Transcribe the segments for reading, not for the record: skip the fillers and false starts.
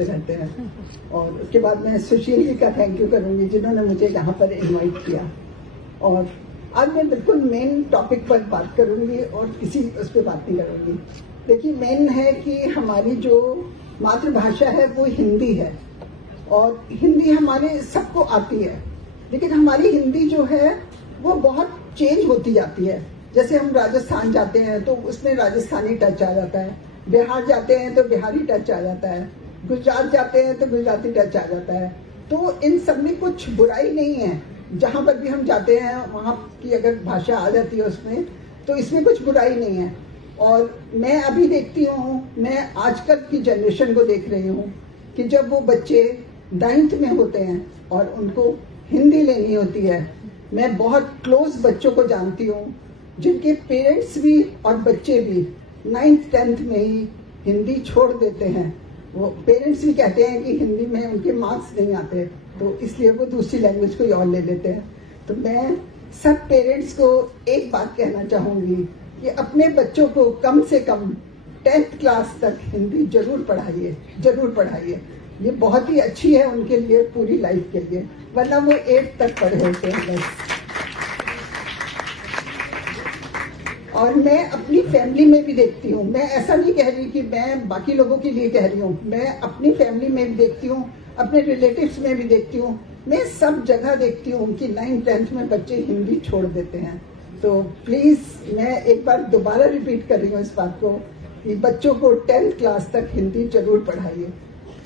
रहते हैं। और उसके बाद मैं सुशील जी का थैंक यू करूंगी जिन्होंने मुझे यहाँ पर इनवाइट किया। और आज मैं बिल्कुल मेन टॉपिक पर बात करूंगी और किसी उस पर बात नहीं करूंगी। देखिए, मेन है कि हमारी जो मातृभाषा है वो हिंदी है और हिंदी हमारे सबको आती है, लेकिन हमारी हिंदी जो है वो बहुत चेंज होती जाती है। जैसे हम राजस्थान जाते हैं तो उसमें राजस्थानी टच आ जाता है, बिहार जाते हैं तो बिहारी टच आ जाता है, गुजरात जाते हैं तो गुजराती टच आ जाता है। तो इन सब में कुछ बुराई नहीं है, जहां पर भी हम जाते हैं वहां की अगर भाषा आ जाती है उसमें, तो इसमें कुछ बुराई नहीं है। और मैं अभी देखती हूँ, मैं आजकल की जनरेशन को देख रही हूँ कि जब वो बच्चे 9th में होते हैं और उनको हिंदी लेनी होती है, मैं बहुत क्लोज बच्चों को जानती हूँ जिनके पेरेंट्स भी और बच्चे भी 9th 10th में ही हिंदी छोड़ देते हैं। वो पेरेंट्स भी कहते हैं कि हिंदी में उनके मार्क्स नहीं आते, तो इसलिए वो दूसरी लैंग्वेज कोई और ले लेते हैं। तो मैं सब पेरेंट्स को एक बात कहना चाहूंगी कि अपने बच्चों को कम से कम 10th क्लास तक हिंदी जरूर पढ़ाइए, जरूर पढ़ाइए। ये बहुत ही अच्छी है उनके लिए, पूरी लाइफ के लिए, वरना वो 8th तक पढ़े होते हैं बस। और मैं अपनी फैमिली में भी देखती हूँ, मैं ऐसा नहीं कह रही कि मैं बाकी लोगों के लिए कह रही हूँ, मैं अपनी फैमिली में भी देखती हूँ, अपने रिलेटिव्स में भी देखती हूँ, मैं सब जगह देखती हूँ कि 9th 10th में बच्चे हिंदी छोड़ देते हैं। तो प्लीज मैं एक बार दोबारा रिपीट कर रही हूँ इस बात को कि बच्चों को 10th क्लास तक हिंदी जरूर पढ़ाइए।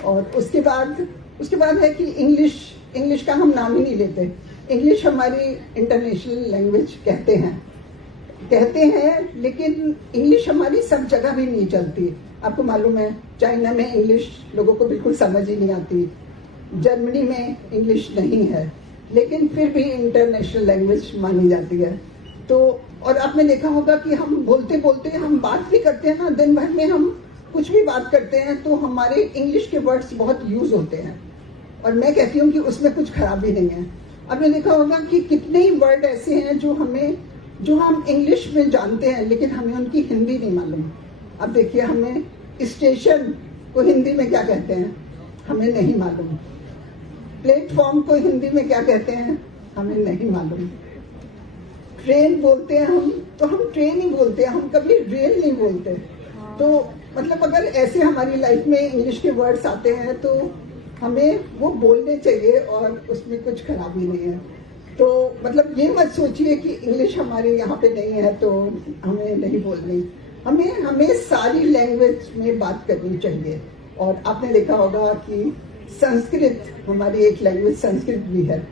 और उसके बाद है कि इंग्लिश का हम नाम ही नहीं लेते। इंग्लिश हमारी इंटरनेशनल लैंग्वेज कहते हैं, लेकिन इंग्लिश हमारी सब जगह भी नहीं चलती। आपको मालूम है, चाइना में इंग्लिश लोगों को बिल्कुल समझ ही नहीं आती, जर्मनी में इंग्लिश नहीं है, लेकिन फिर भी इंटरनेशनल लैंग्वेज मानी जाती है। तो और आपने देखा होगा कि हम बोलते बोलते हम बात भी करते हैं ना, दिन भर में हम कुछ भी बात करते हैं तो हमारे इंग्लिश के वर्ड्स बहुत यूज होते हैं, और मैं कहती हूँ कि उसमें कुछ खराबी नहीं है। आपने देखा होगा कि कितने ही वर्ड ऐसे हैं जो हम इंग्लिश में जानते हैं, लेकिन हमें उनकी हिंदी नहीं मालूम। अब देखिए, हमें स्टेशन को हिंदी में क्या कहते हैं हमें नहीं मालूम, प्लेटफॉर्म को हिंदी में क्या कहते हैं हमें नहीं मालूम। ट्रेन बोलते हैं हम, तो हम ट्रेन ही बोलते हैं, हम कभी रेल नहीं बोलते। तो मतलब अगर ऐसे हमारी लाइफ में इंग्लिश के वर्ड्स आते हैं तो हमें वो बोलने चाहिए और उसमें कुछ खराबी नहीं है। तो मतलब ये मत सोचिए कि इंग्लिश हमारे यहाँ पे नहीं है तो हमें नहीं बोलनी, हमें सारी लैंग्वेज में बात करनी चाहिए। और आपने देखा होगा कि संस्कृत, हमारी एक लैंग्वेज संस्कृत भी है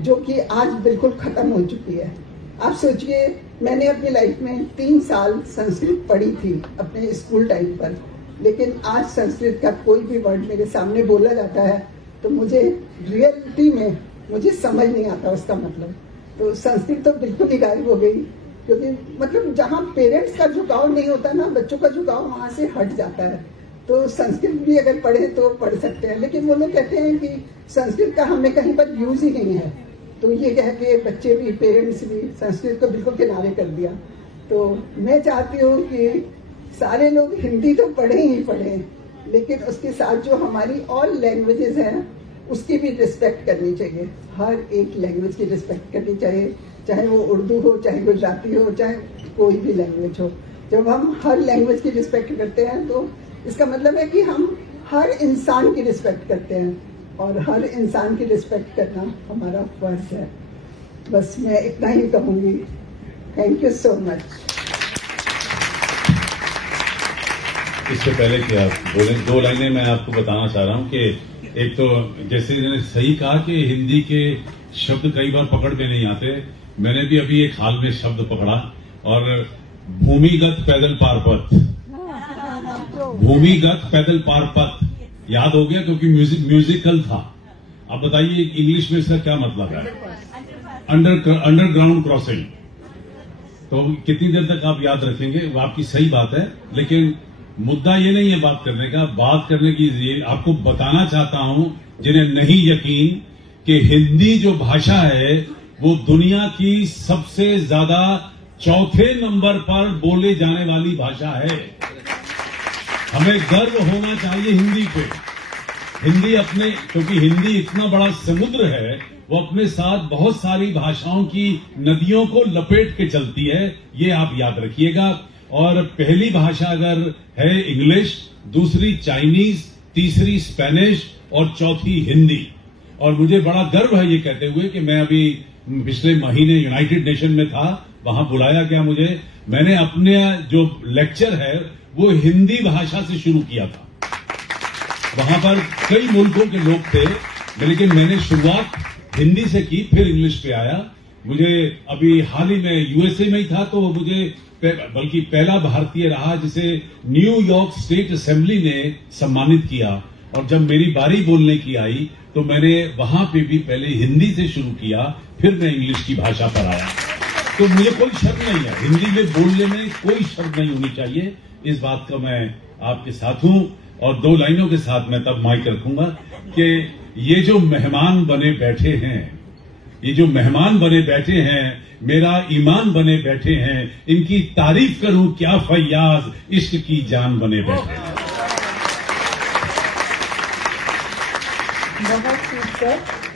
जो कि आज बिल्कुल खत्म हो चुकी है। आप सोचिए, मैंने अपनी लाइफ में 3 साल संस्कृत पढ़ी थी अपने स्कूल टाइम पर, लेकिन आज संस्कृत का कोई भी वर्ड मेरे सामने बोला जाता है तो मुझे रियलिटी में मुझे समझ नहीं आता उसका मतलब। तो संस्कृत तो बिल्कुल ही गायब हो गई, क्योंकि मतलब जहाँ पेरेंट्स का झुकाव नहीं होता ना, बच्चों का झुकाव वहां से हट जाता है। तो संस्कृत भी अगर पढ़े तो पढ़ सकते हैं, लेकिन वो लोग कहते हैं कि संस्कृत का हमें कहीं पर यूज ही नहीं है, तो ये कह के बच्चे भी पेरेंट्स भी संस्कृत को बिल्कुल किनारे कर दिया। तो मैं चाहती हूँ कि सारे लोग हिंदी तो पढ़े ही पढ़े, लेकिन उसके साथ जो हमारी और लैंग्वेजेस हैं उसकी भी रिस्पेक्ट करनी चाहिए। हर एक लैंग्वेज की रिस्पेक्ट करनी चाहिए, चाहे वो उर्दू हो, चाहे गुजराती हो, चाहे कोई भी लैंग्वेज हो। जब हम हर लैंग्वेज की रिस्पेक्ट करते हैं तो इसका मतलब है कि हम हर इंसान की रिस्पेक्ट करते हैं, और हर इंसान की रिस्पेक्ट करना हमारा फर्ज है। बस मैं इतना ही कहूंगी। Thank you so much. इससे पहले कि आप बोले, 2 लाइनें मैं आपको बताना चाह रहा हूं कि एक तो जैसे मैंने सही कहा कि हिंदी के शब्द कई बार पकड़ में नहीं आते। मैंने भी अभी एक हाल में शब्द पकड़ा, और भूमिगत पैदल पार पथ, भूमिगत पैदल पार पथ याद हो गया क्योंकि म्यूजिकल था। अब बताइए इंग्लिश में इसका क्या मतलब है? Underground crossing. तो कितनी देर तक आप याद रखेंगे? वो आपकी सही बात है, लेकिन मुद्दा ये नहीं है बात करने का। बात करने की ये आपको बताना चाहता हूं, जिन्हें नहीं यकीन, कि हिंदी जो भाषा है वो दुनिया की सबसे ज्यादा 4थे नंबर पर बोले जाने वाली भाषा है। हमें गर्व होना चाहिए हिंदी पे। हिंदी अपने, क्योंकि हिंदी इतना बड़ा समुद्र है, वो अपने साथ बहुत सारी भाषाओं की नदियों को लपेट के चलती है, ये आप याद रखिएगा। और पहली भाषा अगर है इंग्लिश, दूसरी चाइनीज, तीसरी स्पेनिश और चौथी हिंदी। और मुझे बड़ा गर्व है ये कहते हुए कि मैं अभी पिछले महीने यूनाइटेड नेशन में था, वहां बुलाया गया मुझे, मैंने अपने जो लेक्चर है वो हिंदी भाषा से शुरू किया था। वहां पर कई मुल्कों के लोग थे, लेकिन मैंने शुरुआत हिंदी से की, फिर इंग्लिश पे आया। मुझे अभी हाल ही में यूएसए में ही था, तो मुझे बल्कि पहला भारतीय रहा जिसे न्यूयॉर्क स्टेट असेंबली ने सम्मानित किया। और जब मेरी बारी बोलने की आई तो मैंने वहां पे भी पहले हिंदी से शुरू किया, फिर मैं इंग्लिश की भाषा पर आया। तो मुझे कोई शर्म नहीं है, हिंदी में बोलने में कोई शर्म नहीं होनी चाहिए। इस बात का मैं आपके साथ हूं। और 2 लाइनों के साथ मैं तब माइक रखूंगा कि ये जो मेहमान बने बैठे हैं, ये जो मेहमान बने बैठे हैं, मेरा ईमान बने बैठे हैं, इनकी तारीफ करूं क्या फैयाज, इश्क की जान बने बैठे हैं। बहुत खूब सर।